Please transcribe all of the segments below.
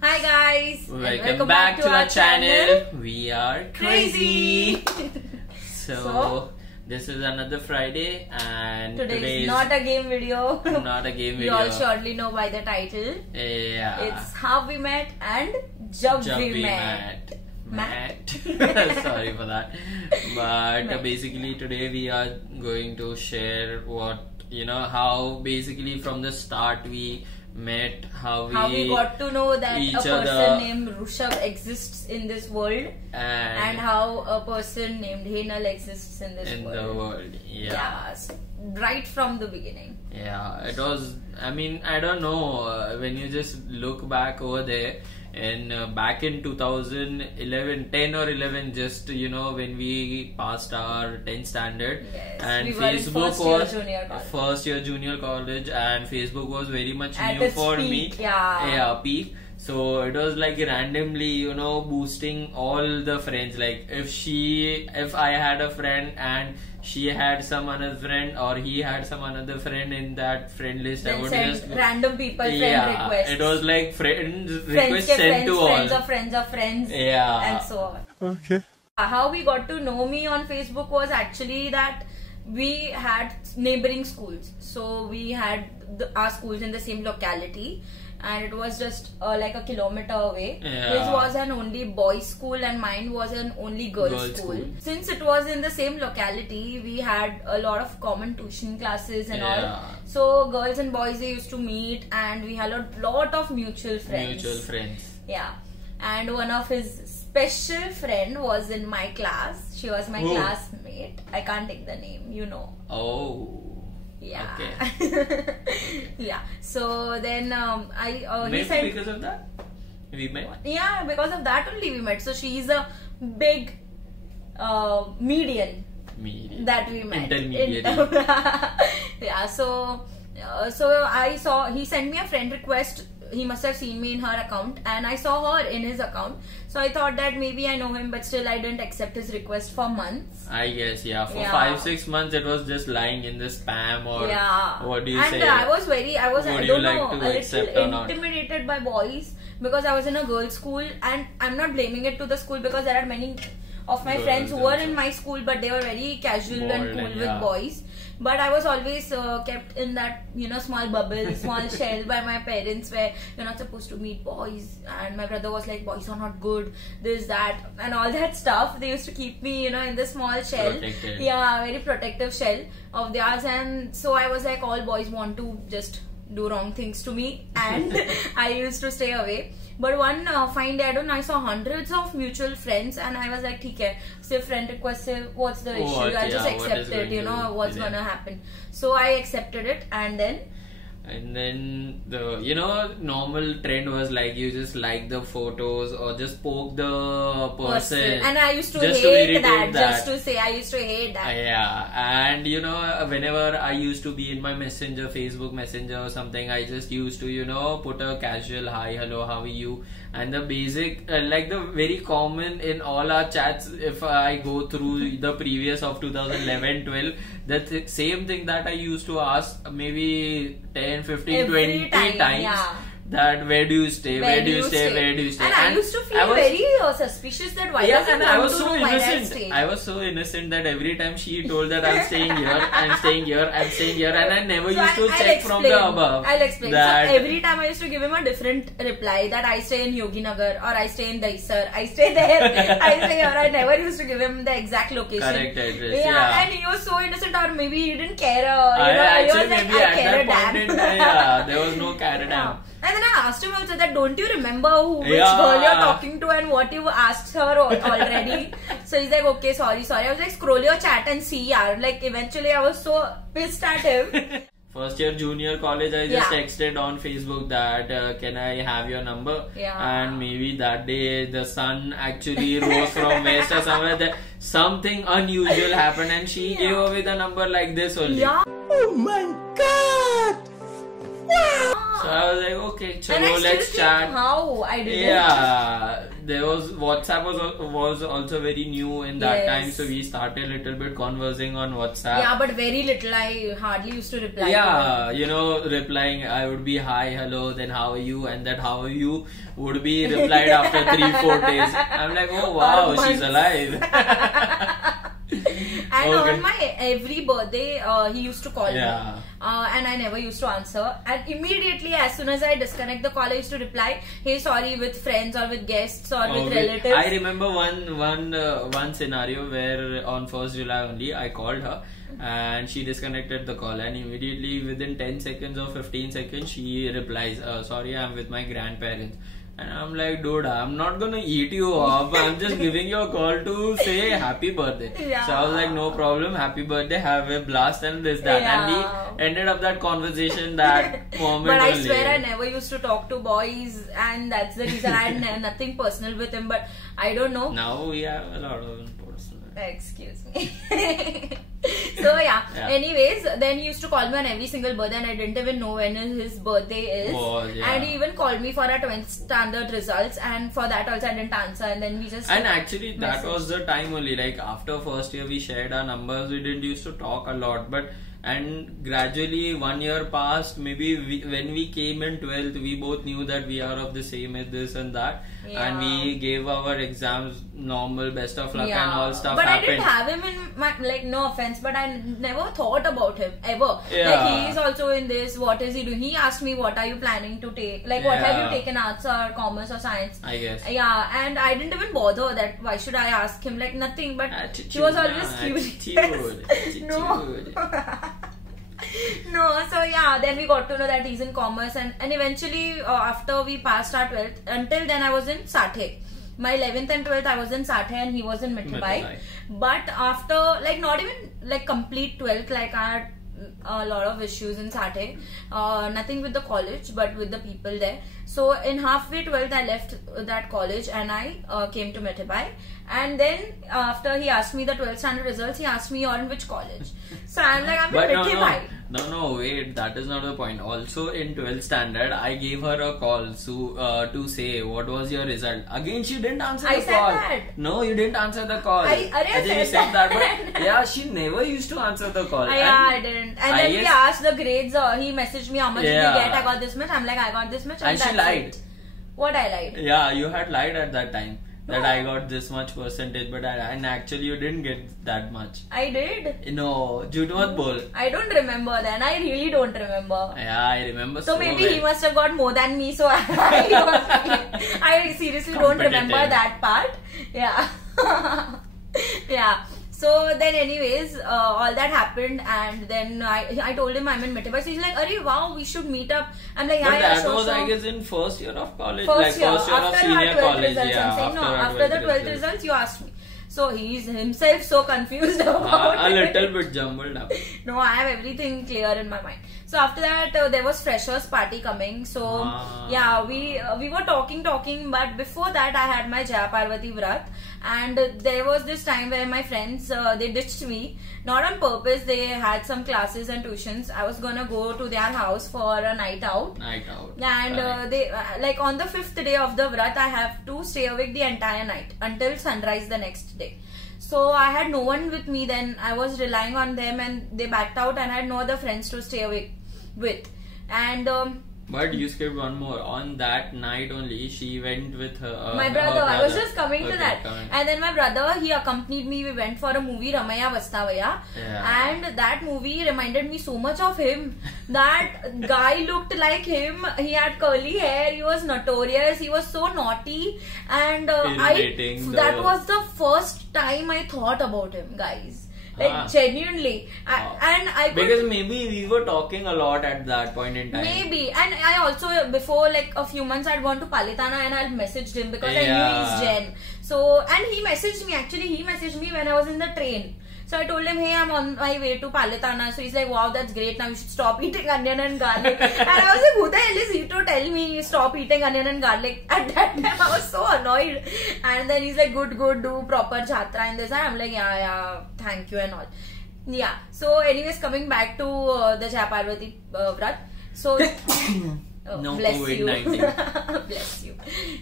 Hi guys, and Welcome back to our channel. We are crazy. So this is another Friday, and today is not a game video. Not a game video. You all surely know by the title. Yeah. It's How We Met and Jab We Met. Sorry for that. But basically today we are going to share how basically from the start we met, how we got to know that a person other. named Rushabh exists in this world, and how a person named Henal exists in this world. The world. Yeah. Right from the beginning. Yeah, it was, I don't know, when you just look back over there, and back in 2011, 10 or 11, just, when we passed our 10th standard, yes, and we Facebook was first year junior college, and Facebook was very much at new for peak, me. Yeah, peak. So it was like randomly, boosting all the friends. Like if I had a friend and she had some another friend, or he had some another friend in that friend list, then I would send just random people friend requests. It was like friends requests sent to all. Friends of friends. Yeah. And so on. Okay. How we got to know me on Facebook was actually that we had neighboring schools. So we had our schools in the same locality, and it was just like a kilometer away. Yeah. His was an only boys school and mine was an only girls school. Since it was in the same locality, we had a lot of common tuition classes and all. So girls and boys, they used to meet, and we had a lot of mutual friends. Yeah. And one of his special friend was in my class. She was my classmate. I can't take the name, Oh. Yeah. Okay. Yeah. So then he said, because of that we met. Yeah, because of that only we met. So she's a big median that we met. Intermediate. Yeah. So I saw, he sent me a friend request. He must have seen me in her account, and I saw her in his account. So I thought that maybe I know him, but still I didn't accept his request for months. I guess, yeah. For 5-6 months, it was just lying in the spam, or what do you say? And I was I don't know, a little intimidated by boys, because I was in a girls' school, and I'm not blaming it to the school, because there are many of my friends who were in my school, but they were very casual and cool with boys. But I was always kept in that, small bubble, small shell by my parents, where you're not supposed to meet boys. And my brother was like, boys are not good, this, that, and all that stuff. They used to keep me, in this small shell. Protected. Yeah, very protective shell of theirs. And so I was like, all boys want to just do wrong things to me. And I used to stay away. But one fine day, I saw hundreds of mutual friends, and I was like, okay, say friend request, say what's the issue? I'll just accept it, what's gonna happen. So I accepted it, and then the normal trend was like, you just like the photos or just poke the person. And I used to hate that. Just to say, I used to hate that. Yeah. And whenever I used to be in my messenger, Facebook messenger or something, I just used to put a casual hi, hello, how are you, and the basic like the very common in all our chats. If I go through the previous of 2011-12, that same thing that I used to ask maybe 10, 15, 20 times. Yeah. That where do you stay? Where do you stay? And I used to feel very suspicious that why doesn't I was so innocent. I was so innocent that every time she told that I'm staying here, and I never used to check from the above. I'll explain. So every time I used to give him a different reply, that I stay in Yoginagar, or I stay in Dahisar, I stay there, I stay here. I never used to give him the exact location. Correct address. Yeah, and he was so innocent, or maybe he didn't care. There was no care at all. And then I asked him also that, don't you remember which girl you're talking to and what you asked her already? So he's like, okay, sorry. I was like, scroll your chat and see, yaar. Like, eventually I was so pissed at him. First year junior college, I just texted on Facebook that can I have your number? And maybe that day the sun actually rose from west or somewhere, that something unusual happened, and she gave away the number like this only. Yeah. Oh my god! Wow! So I was like, okay, And chalo, I let's still chat. think how I did it. Yeah, there was WhatsApp was also very new in that Yes. time, so we started a little bit conversing on WhatsApp. Yeah, but very little. I hardly used to reply. Yeah, you know, replying, I would be hi, hello, then how are you, and that how are you would be replied after 3-4 days. I'm like, oh wow, Or she's months. alive. And Okay. on my every birthday, he used to call Yeah. me. And I never used to answer. And immediately, as soon as I disconnect the call, I used to reply, "Hey, sorry," with friends or with guests or with Okay. relatives. I remember one scenario where on 1st July only I called her and she disconnected the call, and immediately within 10 seconds or 15 seconds she replies, sorry, I'm with my grandparents. And I'm like, dude, I'm not gonna eat you up. I'm just giving you a call to say happy birthday. Yeah. So I was like, no problem, happy birthday, have a blast and this, that. And Yeah. we ended up that conversation that moment. But I only. swear I never used to talk to boys, and that's the reason I had nothing personal with him. But I don't know. Now we have a lot of personal. Excuse me. So yeah. Anyways, then he used to call me on every single birthday, and I didn't even know when his birthday is. Oh, yeah. And he even called me for our 12th standard results, and for that also I didn't answer. And then we just And actually, that messaged. was the time only. Like after first year, we shared our numbers. We didn't used to talk a lot, but and gradually 1 year passed. Maybe when we came in 12th, we both knew that we are of the same age, this and that, and we gave our exams normal, best of luck, and all stuff but happened. I didn't have him in my, like, no offense, but I never thought about him ever. Yeah. Like, he is also in this, what is he doing? He asked me, what are you planning to take? Like, what have you Yeah. taken, arts or commerce or science? I guess. Yeah, and I didn't even bother that, why should I ask him? Like, nothing, but Attitude, he was always nah, curious. attitude. No. No, so yeah, then we got to know that he's in commerce, and eventually after we passed our 12th, until then I was in Sathe. My 11th and 12th I was in Sathe and he was in Mithibai. But after, like, not even like complete 12th, like I had a lot of issues in Sathe. Nothing with the college, but with the people there. So in halfway 12th I left that college and I came to Mithibai. And then after he asked me the 12th standard results, he asked me, you're in which college? So I'm like, I'm in Mithibai. No, wait, that is not the point. Also in 12th standard, I gave her a call to say what was your result. Again, she didn't answer the call. I said that. No, you didn't answer the call. I think you said that, but yeah, she never used to answer the call. Yeah, I didn't. And then we asked the grades. He messaged me, how much did you get? I got this much. I'm like, I got this much. And she lied. What I lied? Yeah, you had lied at that time. That I got this much percentage, but and actually you didn't get that much. I did. No, jhoot mat bol. I don't remember then. I really don't remember. Yeah, I remember. So maybe he must have got more than me. So I seriously don't remember that part. Yeah. Yeah. So then anyways, all that happened, and then I told him I'm in Mithibai. So he's like, "Arey wow, we should meet up." I'm like, "Yeah, that was I guess in first year of college, first year of senior college." Results, yeah, I'm saying, no, after the 12th results, you asked me. So he's himself so confused about a little bit jumbled up. No, I have everything clear in my mind. So after that, there was freshers party coming. So yeah, we were talking, but before that, I had my Jaya Parvati Vrat, and there was this time where my friends they ditched me, not on purpose. They had some classes and tuitions. I was gonna go to their house for a night out. And they like on the 5th day of the Vrat, I have to stay awake the entire night until sunrise the next day. So I had no one with me then. I was relying on them, and they backed out, and I had no other friends to stay awake with. And but you skipped one more. On that night only, she went with her my brother. I was just coming to that. Coming. And then my brother, he accompanied me. We went for a movie, Ramaya Vastavaya. Yeah. And that movie reminded me so much of him. That guy looked like him. He had curly hair. He was notorious. He was so naughty. And that was the first time I thought about him, guys. Like genuinely, because maybe we were talking a lot at that point in time. Maybe, and I also before like a few months I'd gone to Palitana and I'd messaged him because I knew he's Jen. So and he messaged me. Actually, he messaged me when I was in the train. So I told him, hey, I'm on my way to Palitana. So he's like, wow, that's great. Now you should stop eating onion and garlic. And I was like, who the hell is he to tell me stop eating onion and garlic? At that time, I was so annoyed. And then he's like, good, do proper jatra and this. And I'm like, yeah, thank you and all. Yeah. So anyways, coming back to the Jaya Parvati Vrat. So No bless COVID-19. you. Bless you.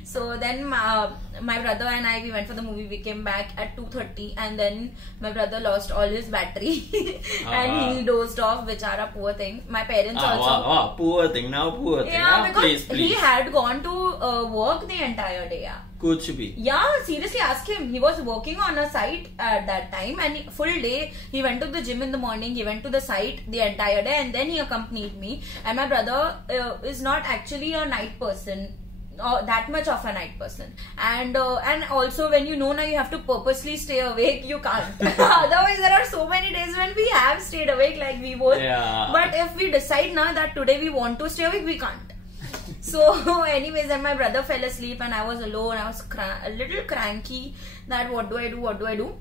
So then my brother and I, we went for the movie. We came back at 2:30, and then my brother lost all his battery and he dozed off. Bichara, poor thing. My parents also. Poor thing. Now poor thing. Yeah, because please. he had gone to work the entire day. Yeah. Kuch bhi. Yeah, seriously, ask him. He was working on a site at that time, and full day he went to the gym in the morning. He went to the site the entire day, and then he accompanied me. And my brother is not actually a night person. That much of a night person, and also when you know now you have to purposely stay awake, you can't. Otherwise, there are so many days when we have stayed awake, like we both. Yeah. But if we decide now that today we want to stay awake, we can't. So, anyways, then my brother fell asleep and I was alone. I was a little cranky. That what do I do? What do I do?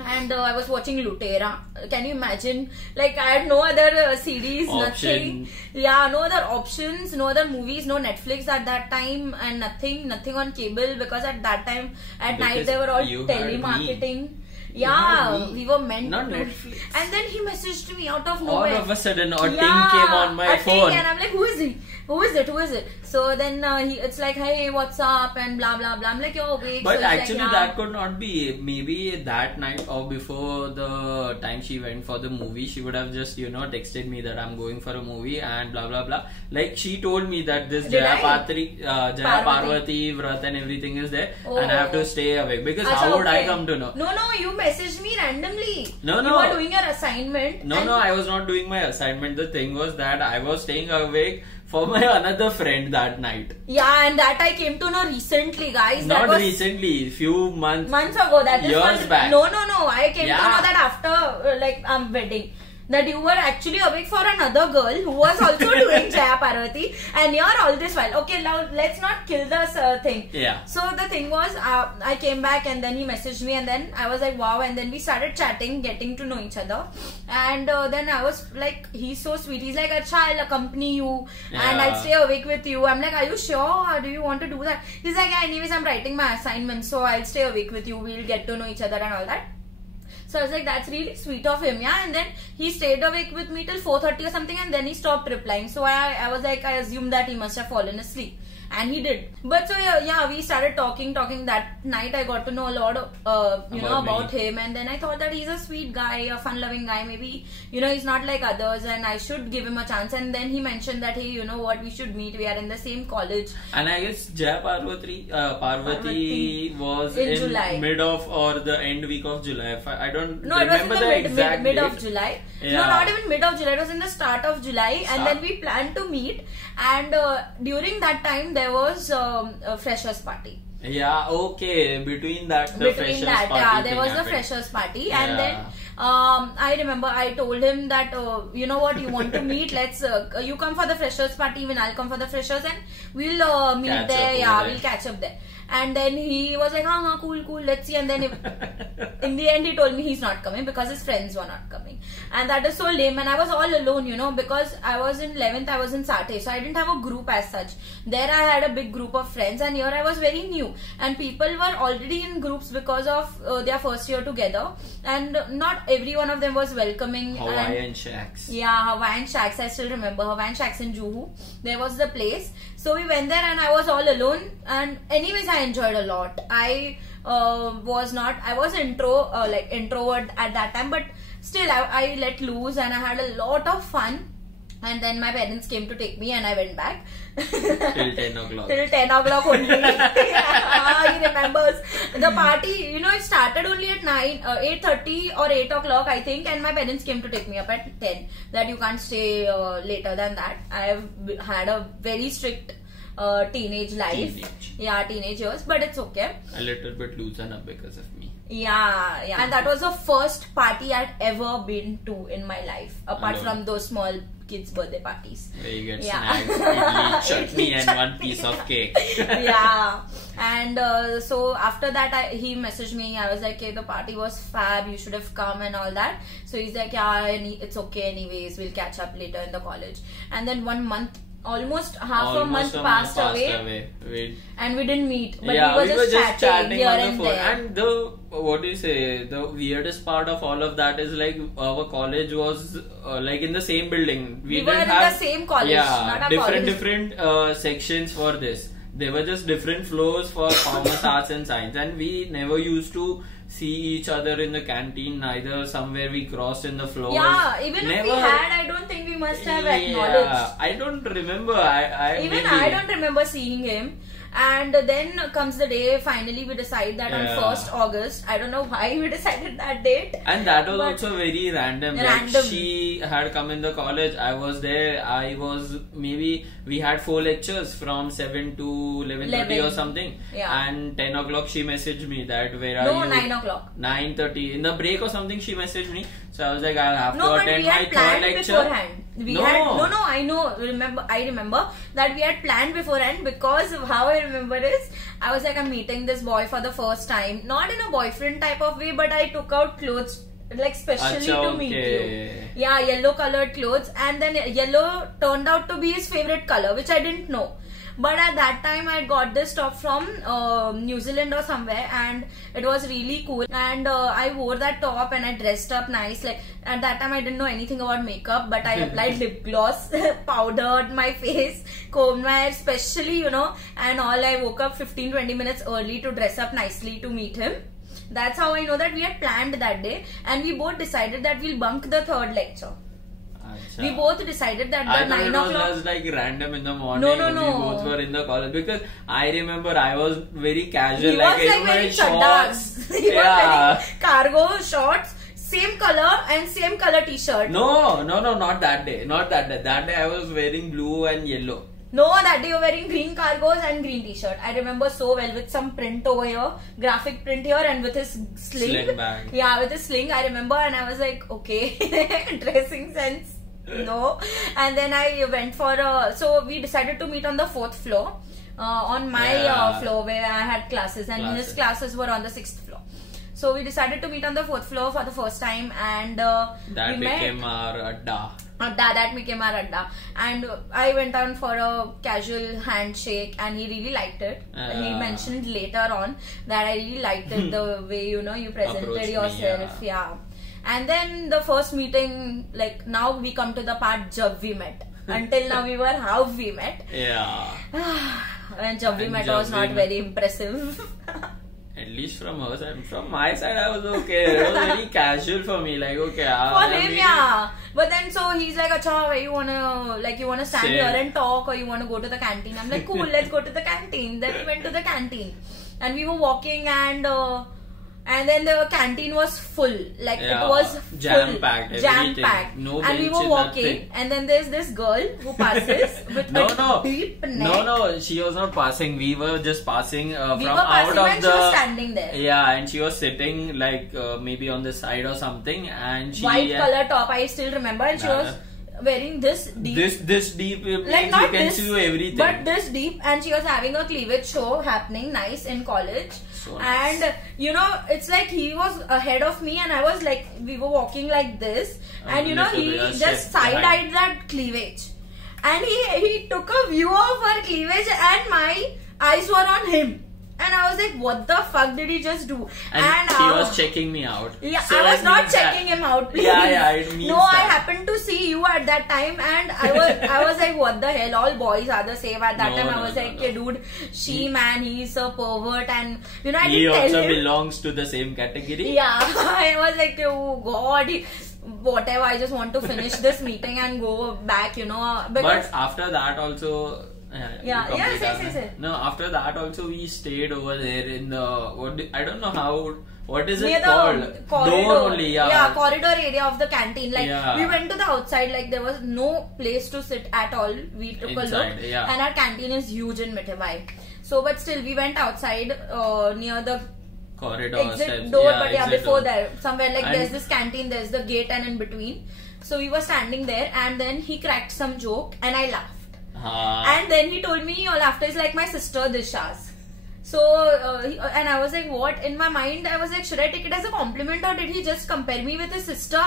And I was watching Lutera. Can you imagine? Like, I had no other CDs, nothing. Yeah, no other options, no other movies, no Netflix at that time, and nothing on cable, because at that time at night they were all telemarketing. Yeah, we were meant not to. Netflix. And then he messaged me out of nowhere. All of a sudden, a ting came on my phone. And I'm like, who is he? Who is it? So then it's like, hey, what's up? And blah, blah, blah. I'm like, you're awake. But so actually, like, that could not be. Maybe that night or before the time she went for the movie, she would have just, texted me that I'm going for a movie and blah, blah, blah. Like, she told me that this Jaya Parvati Vrat and everything is there, and I have to stay awake. Because how would I come to know? No, you messaged me randomly. No. You were doing your assignment. No, I was not doing my assignment. The thing was that I was staying awake for my another friend that night. Yeah, and that I came to know recently, guys. Not recently, few months ago. That is years back. No. I came to know that after wedding. That you were actually awake for another girl who was also doing Jaya Parvati, and you're all this while. Okay, now let's not kill this thing. Yeah. So the thing was, I came back and then he messaged me, and then I was like, wow, and then we started chatting, getting to know each other, and then I was like, he's so sweet. He's like, Acha, I'll accompany you and I'll stay awake with you. I'm like, are you sure? Or do you want to do that? He's like, yeah, anyways, I'm writing my assignment, so I'll stay awake with you. We'll get to know each other and all that. So I was like, that's really sweet of him, yeah. And then he stayed awake with me till 4:30 or something, and then he stopped replying. So I was like, I assumed that he must have fallen asleep. And he did. But so yeah, we started talking. That night I got to know a lot of, about him. And then I thought that he's a sweet guy, a fun-loving guy. Maybe, he's not like others and I should give him a chance. And then he mentioned that, hey, you know what, we should meet. We are in the same college. And I guess Jaya Parvati was in July. Mid of or the end week of July. I don't remember it was in the mid of July. Yeah. No, not even mid of July. It was in the start of July. And then we planned to meet. And during that time, there was a freshers party. Yeah, okay. Between that, freshers party. Yeah, there was a freshers party. Yeah. And then I remember I told him that, you know what, you want to meet? Let's, you come for the freshers party, even I'll come for the freshers, and we'll meet there. Yeah, we'll catch up there. And then he was like, cool, let's see. And then in the end, he told me he's not coming because his friends were not coming. And that is so lame. And I was all alone, because I was in 11th, I was in Sathe. So I didn't have a group as such. There I had a big group of friends, and here I was very new. And people were already in groups because of their first year together. And not every one of them was welcoming. Hawaiian Shacks. Yeah, Hawaiian Shacks. I still remember Hawaiian Shacks in Juhu. There was the place. So we went there and I was all alone. And anyways, I enjoyed a lot. I was introvert at that time, but still I let loose and I had a lot of fun. And then my parents came to take me and I went back. Till 10 o'clock. Till 10 o'clock only. He remembers. The party, it started only at 8:30 or 8 o'clock, I think. And my parents came to take me up at 10. That you can't stay later than that. I've had a very strict teenage life. Teenage years. But it's okay. A little bit loosened up because of me. Yeah. And that was the first party I'd ever been to in my life. Apart from those small kids' birthday parties. Where you get snacks, idli, chutney and one piece of cake. Yeah. And so after that, he messaged me. I was like, hey, the party was fab. You should have come and all that. So he's like, yeah, it's okay anyways. We'll catch up later in the college. And then 1 month almost half a month passed away. And we didn't meet, but yeah, we were just chatting here on the and phone. there. And what do you say, the weirdest part of all of that is like our college was like in the same building. We were in the same college, not a different sections for this. They were just different floors for commerce, arts and science, and we never used to see each other in the canteen, neither somewhere we crossed in the floors. Yeah, even if we had, I don't think we must have acknowledged. I don't remember. I don't remember seeing him. And then comes the day, finally we decide that on 1st August. I don't know why we decided that date. And that was also very random. Like she had come in the college, I was there, maybe we had 4 lectures from 7 to 11:30 or something. Yeah. And 10 o'clock she messaged me that where are you? No, 9 o'clock. 9:30. In the break or something she messaged me. So I was like, I'll have to attend my 3rd lecture. Beforehand. I remember that we had planned beforehand, because how I remember is I was like, I'm meeting this boy for the first time, not in a boyfriend type of way, but I took out clothes like specially to meet you. Yeah, yellow colored clothes, and then yellow turned out to be his favorite color, which I didn't know. But at that time I got this top from New Zealand or somewhere, and it was really cool, and I wore that top and I dressed up nice. Like at that time I didn't know anything about makeup, but I applied lip gloss, powdered my face, combed my hair specially, and all. I woke up 15-20 minutes early to dress up nicely to meet him. That's how I know that we had planned that day, and we both decided that we'll bunk the 3rd lecture. We both decided that the 9 o'clock. It was like random in the morning. No. We both were in the college, because I remember I was very casual. He was like wearing shorts. He was wearing cargo shorts, same color and same color t-shirt. No, not that day. Not that day. That day I was wearing blue and yellow. No, that day you were wearing green cargos and green t-shirt. I remember so well, with some print over here, graphic print here, and with his sling bag. Yeah, with his sling, I remember, and I was like, okay, dressing sense. No. And then I went for so we decided to meet on the 4th floor, on my floor where I had classes, and his classes were on the 6th floor. So we decided to meet on the 4th floor for the first time, and that became our adda. That became our adda, and I went on for a casual handshake, and he really liked it. He mentioned later on that I really liked it, the way you presented yourself. Yeah. And then the first meeting, like now we come to the part jab we met. Until now we were how we met. Yeah. And jab we met was not very impressive. At least from her side. From my side, I was okay. It was very casual for me. Like, okay. For him, yeah. But then, so he's like, acha, where you wanna stand here and talk, or you wanna go to the canteen? I'm like, cool, let's go to the canteen. Then we went to the canteen. And we were walking, and then the canteen was full. Like, it was jam-packed. No, and we were walking, and then there's this girl who passes with a deep neck. No, she was not passing. We were just passing out of the... she was standing there. Yeah, and she was sitting like maybe on the side or something, and she... White color top, I still remember, and she was wearing this deep. This deep, like not you can see everything. But this deep, and she was having a cleavage show happening nice in college. So nice. And it's like he was ahead of me, and I was like, we were walking like this, and he just side-eyed that cleavage, and he took a view of her cleavage, and my eyes were on him. And I was like, what the fuck did he just do? And he was checking me out. Yeah, so I was not checking him out, please. Yeah, it means I happened to see you at that time, and I was like, what the hell? All boys are the same. At that time, I was like, dude, he's a pervert, and I didn't tell him. He also belongs to the same category. Yeah, I was like, oh god. Whatever, I just want to finish this meeting and go back, But after that also... Yes. No, after that also we stayed over there in the I don't know what is near it called? Corridor. Door only, corridor area of the canteen. Like we went to the outside, like there was no place to sit at all. We took a look, and our canteen is huge in Mithai. So, but still, we went outside near the corridor exit door, but before there, somewhere like there's this canteen, there's the gate, and in between. So we were standing there, and then he cracked some joke, and I laughed. And then he told me, your laughter is like my sister Disha's. So, and I was like, what? In my mind, I was like, should I take it as a compliment, or did he just compare me with his sister?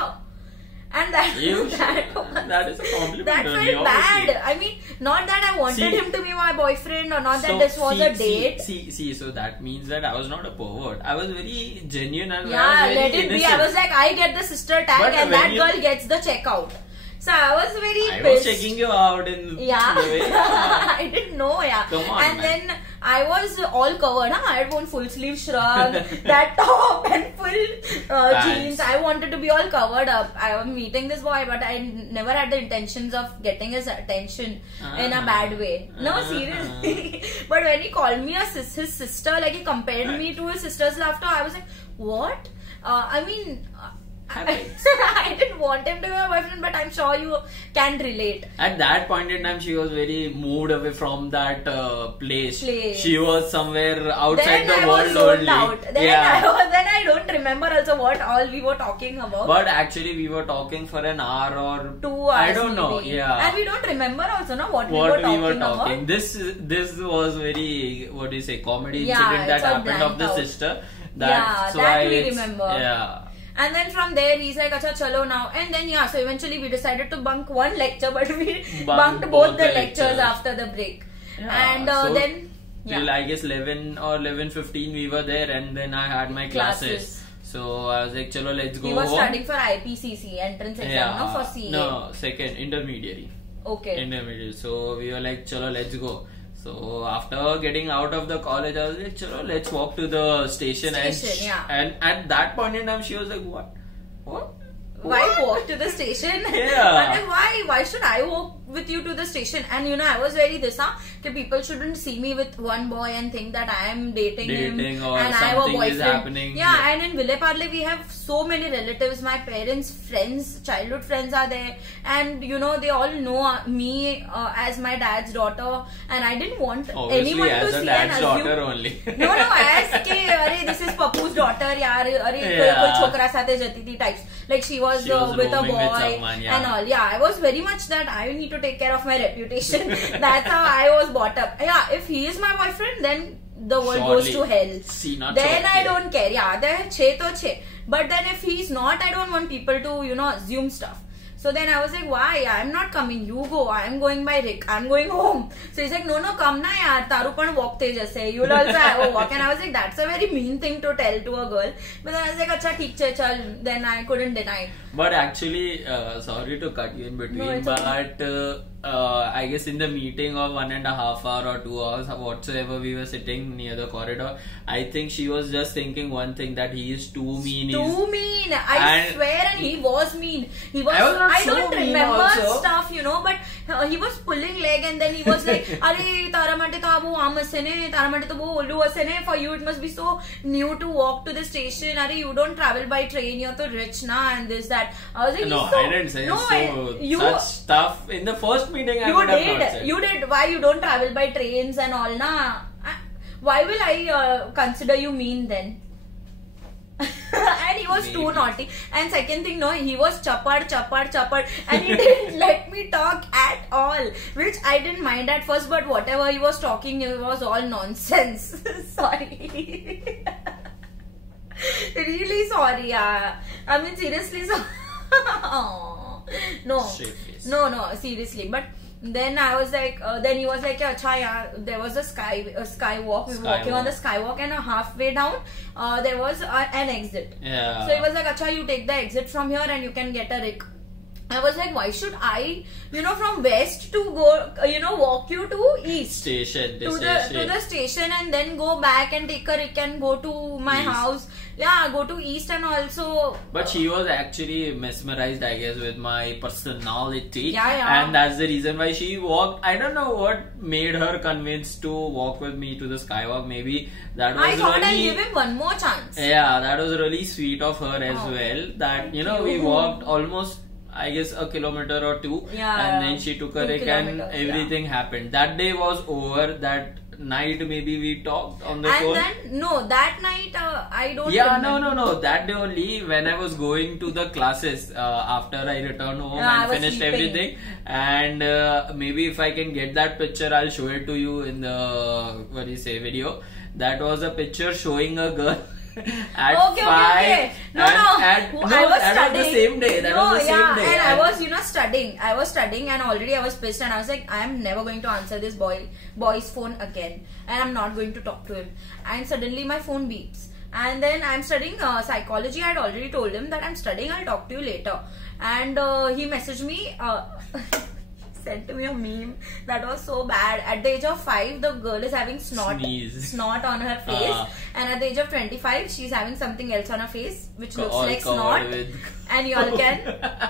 And that that is a compliment. That felt bad. I mean, not that I wanted him to be my boyfriend, or not that this was a date. So that means that I was not a pervert. I was very genuine and yeah, I was very let it innocent. be. I was like, I get the sister tag, But and that girl gets the checkout. So I was very I pissed. was checking you out in the way. I didn't know, yeah. Come on, and man. then I was all covered. I had one full sleeve shrug, that top and full jeans. I wanted to be all covered up. I was meeting this boy, but I never had the intentions of getting his attention in a bad way. No, seriously. But when he called me his sister, like he compared me to his sister's laughter, I was like, what? I mean... I didn't want him to be my boyfriend, but I'm sure you can relate. At that point in time, she was very moved away from that place. She was somewhere outside then the world only. Out. Then I don't remember also what all we were talking about. But actually, we were talking for an hour or 2 hours. I don't know. Maybe. Yeah. And we don't remember also what we were talking about. This was very, what do you say, comedy incident that happened of the sister. That's why we remember. Yeah. And then from there, he's like, acha, chalo now. And then, so eventually we decided to bunk one lecture, but we bunked both the lectures after the break. Yeah, and so then... till I guess 11 or 11:15 we were there, and then I had my classes. So I was like, chalo, let's go He was home. studying for IPCC, entrance exam, no? For CA. No, second, intermediary. Okay. Intermediary. So we were like, chalo, let's go. So after getting out of the college, I was like, chalo, let's walk to the station. And at that point in time, she was like, what? Why walk to the station? Yeah. And why should I walk with you to the station? And I was very that people shouldn't see me with one boy and think that I am dating him or and something I have a boyfriend. is happening. Yeah, and in Vile Parle we have so many relatives. My parents' friends, childhood friends are there, and they all know me as my dad's daughter, and I didn't want anyone to see and assume. Daughter only. No, as this is Papu's daughter, koi chokra sathe jati thi types. Like she was with a boy and all. Yeah, I was very much that I need to take care of my reputation. That's how I was brought up. Yeah, if he is my boyfriend, then the world goes to hell. Then I don't care. Yeah, then che to che. But then if he's not, I don't want people to, assume stuff. So then I was like, why? I'm not coming. You go. I'm going by Rick. I'm going home. So he's like, no, come na yaar. Taru pan walk te jaise. You'll also have a walk. And I was like, that's a very mean thing to tell to a girl. But then I was like, acha, theek che, chal. Then I couldn't deny it. But actually, sorry to cut you in between, I guess in the meeting of 1.5 hours or 2 hours, whatsoever we were sitting near the corridor, I think she was just thinking one thing, that he is too mean. Too mean. I swear, and he was mean. He was. I don't remember stuff, but he was pulling leg, and then he was like, "Arey, tara mate to abu aam asene, tara mate to bo olu asene. For you, it must be so new to walk to the station. Arey, you don't travel by train. You're so rich, na, and this that." I was like, no, I didn't say such stuff in the first meeting. I would have not said. You did. Why you don't travel by trains and all, na? Why will I consider you mean then? And he was too naughty. And second thing, he was chapad, and he didn't let me talk at all, which I didn't mind at first, but whatever he was talking, it was all nonsense. Sorry. Really sorry, yeah. I mean, seriously, sorry. No, seriously. But then I was like, then he was like, acha, yeah, there was a skywalk. We were walking on the skywalk, and halfway down, there was an exit. Yeah. So he was like, acha, you take the exit from here and you can get a Rick. I was like, why should I, from west to go, walk you to east? To the station, and then go back and take a Rick and go to my house. Yeah, go to east and also... But she was actually mesmerized, I guess, with my personality. Yeah. And that's the reason why she walked. I don't know what made her convinced to walk with me to the skywalk. Maybe that was I thought I'll give him one more chance. Yeah, that was really sweet of her as well. That, we walked almost... I guess a kilometer or two, and then she took a Rick and everything happened. That day was over. That night maybe we talked on the phone. And then that night I don't. Yeah, remember. No. That day only, when I was going to the classes after I returned home and finished everything, and maybe if I can get that picture, I'll show it to you in the video. That was a picture showing a girl. at Okay. 5. No. I was studying. The same day. That was the same day. And I was, studying. I was studying, and already I was pissed, and I was like, I am never going to answer this boy's phone again, and I'm not going to talk to him. And suddenly my phone beeps. And then I'm studying psychology. I had already told him that I'm studying, I'll talk to you later. And he messaged me, sent me a meme that was so bad. At the age of 5, the girl is having snot on her face. And at the age of 25, she's having something else on her face, which looks like snot. And you all can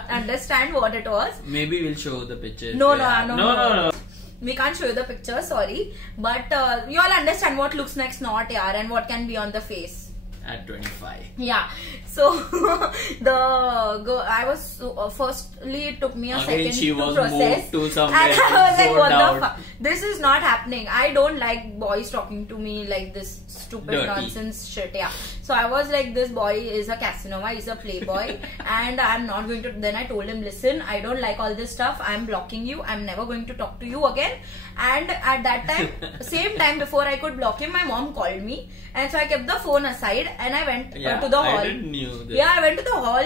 understand what it was. Maybe we'll show the pictures. No. We can't show you the picture, sorry. But you all understand what looks like snot, yaar, and what can be on the face. At 25. Yeah. So I was firstly it took me a second she to was process, moved to somewhere and I was like, what out. the fuck? This is not happening. I don't like boys talking to me like this stupid Dirty nonsense shit. Yeah. So I was like, this boy is a Casanova, he's a playboy, and I'm not going to. Then I told him, listen, I don't like all this stuff. I'm blocking you. I'm never going to talk to you again. And at that time, same time before I could block him, my mom called me, and so I kept the phone aside and I went to the hall. I didn't know this. Yeah, I went to the hall.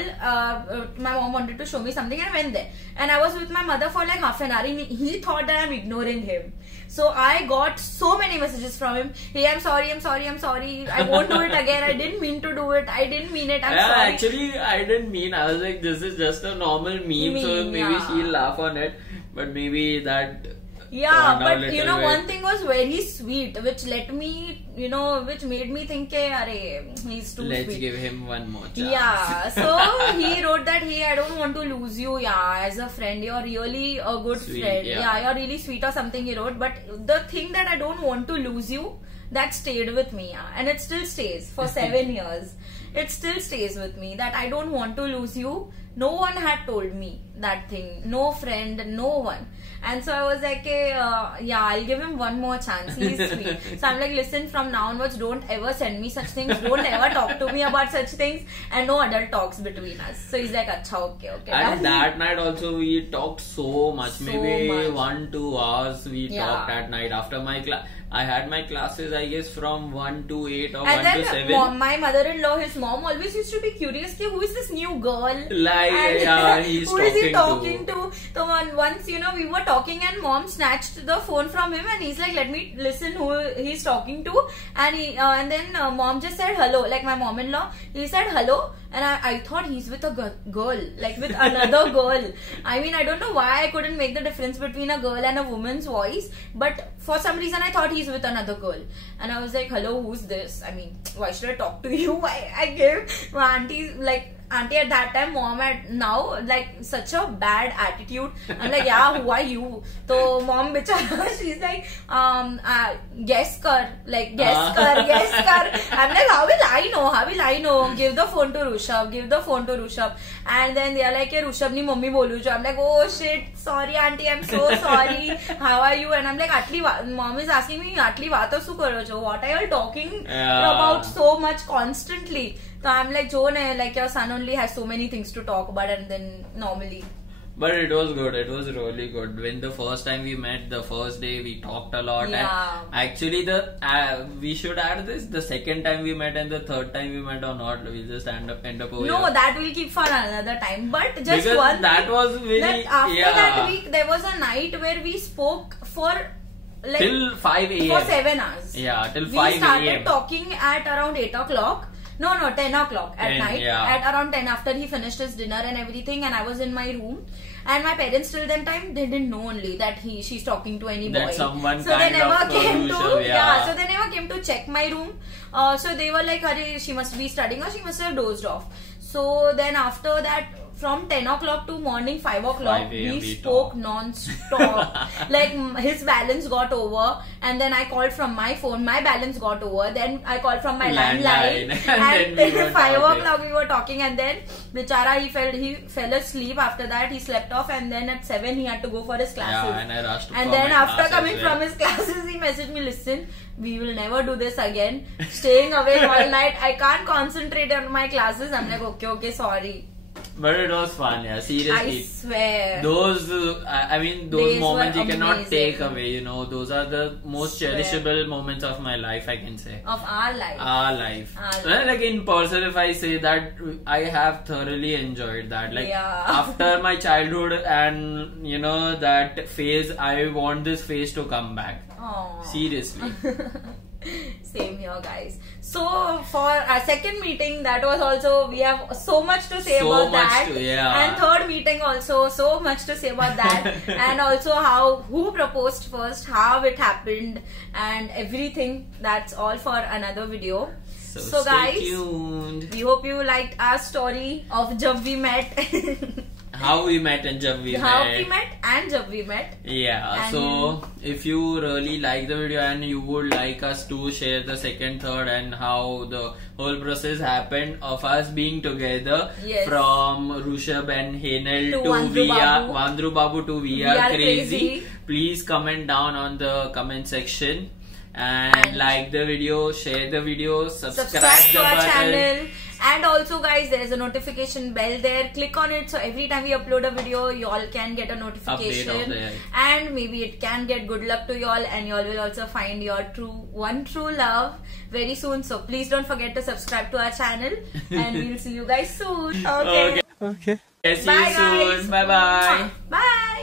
My mom wanted to show me something, and I went there. And I was with my mother for like half an hour. He thought that I'm ignoring him. So I got so many messages from him. Hey, I'm sorry. I won't do it again. I didn't mean to do it. I didn't mean it. I'm sorry. Actually, I didn't mean. I was like, this is just a normal meme, so maybe she'll laugh on it. But maybe that. Yeah, but you know, one thing was very sweet, which let me, which made me think, he's too Let's sweet. give him one more chance. Yeah, so he wrote that, hey, I don't want to lose you, as a friend, you're really a good friend. Yeah, you're really sweet or something, he wrote. But the thing that I don't want to lose you, that stayed with me, and it still stays for 7 years. It still stays with me that I don't want to lose you. No one had told me that thing. No friend, no one. And so I was like, I'll give him one more chance. He's sweet. So I'm like, listen, from now onwards, don't ever send me such things. Don't ever talk to me about such things. And no adult talks between us. So he's like, acha, okay. And that night also we talked so much. Maybe 1-2 hours we talked at night after my class. I had my classes, I guess, from 1 to 8 or 1 to 7. And my mother-in-law, his mom, always used to be curious, who is this new girl? He's who is he talking to? So once, we were talking and mom snatched the phone from him and he's like, let me listen who he's talking to. And then mom just said hello, like my mom-in-law. He said hello. And I thought he's with a girl, like with another girl. I mean, I don't know why I couldn't make the difference between a girl and a woman's voice. But for some reason, I thought he's with another girl. And I was like, hello, who's this? I mean, why should I talk to you? I gave my auntie at that time, mom had now like such a bad attitude. I'm like, yeah, who are you? So mom bichara, she's like, guess kar. I'm like, how will I know? Give the phone to Rushabh. And then they are like, Rushabh ni mummy bolu jo. I'm like, oh shit, sorry auntie, I'm so sorry. How are you? And I'm like, mom is asking me, what are you all talking about so much constantly? So I'm like, your son only has so many things to talk about, and then normally. But it was good. It was really good. When the first time we met, the first day we talked a lot. Yeah. And actually, we should add this. The second time we met and the third time we met or not, we'll just end up over No, here. that will keep for another time. But just because one that was really... After that week, there was a night where we spoke for... till 5 a.m. For 7 hours. Yeah, till 5 a.m. We started talking at around 8 o'clock. No, 10 o'clock at night. Yeah. At around 10 after he finished his dinner and everything, and I was in my room. And my parents till that time, they didn't know only that she's talking to any that boy. Someone so they never came to yeah. So they never came to check my room. So they were like, she must be studying or she must have dozed off. So then after that, from 10 o'clock to morning 5 o'clock, we spoke non-stop. Like his balance got over, and then I called from my phone, my balance got over, then I called from my landline and then 5 o'clock we were talking, and then bichara he fell asleep. After that he slept off, and then at 7 he had to go for his classes. Yeah, and I rushed and then after coming from his classes, he messaged me, listen, we will never do this again. Staying awake all night, I can't concentrate on my classes. I'm like, okay, sorry. But it was fun, yeah. Seriously, I swear. Those, I mean, those Days moments were you cannot amazing. take away. You know, those are the most Swear. cherishable moments of my life, I can say. Of our life. Our life. Our Well, life. like in person, if I say that, I have thoroughly enjoyed that. Like Yeah. after my childhood and you know that phase, I want this phase to come back. Aww. Seriously. Same here, guys. So for our second meeting, that was also, we have so much to say So about much that. yeah. And third meeting also, so much to say about that. And also who proposed first, how it happened, and everything. That's all for another video. So stay guys, tuned. we hope you liked our story of Jab We Met. How we met and Jab We How met. we met and Jab We Met. Yeah, And so if you really like the video and you would like us to share the second, third and how the whole process happened of us being together, Yes. from Rushabh and Henel To to Vandru Babu. Vandru Babu to We Are Crazy, please comment down on the comment section and like the video, share the video, subscribe To the our button. channel. And also guys, there is a notification bell there. Click on it so every time we upload a video, you all can get a notification. Update of the- And maybe it can get good luck to you all, and you all will also find your one true love very soon. So please don't forget to subscribe to our channel, and we'll see you guys soon. Okay. Okay. See Bye you soon. guys. Bye bye. Bye.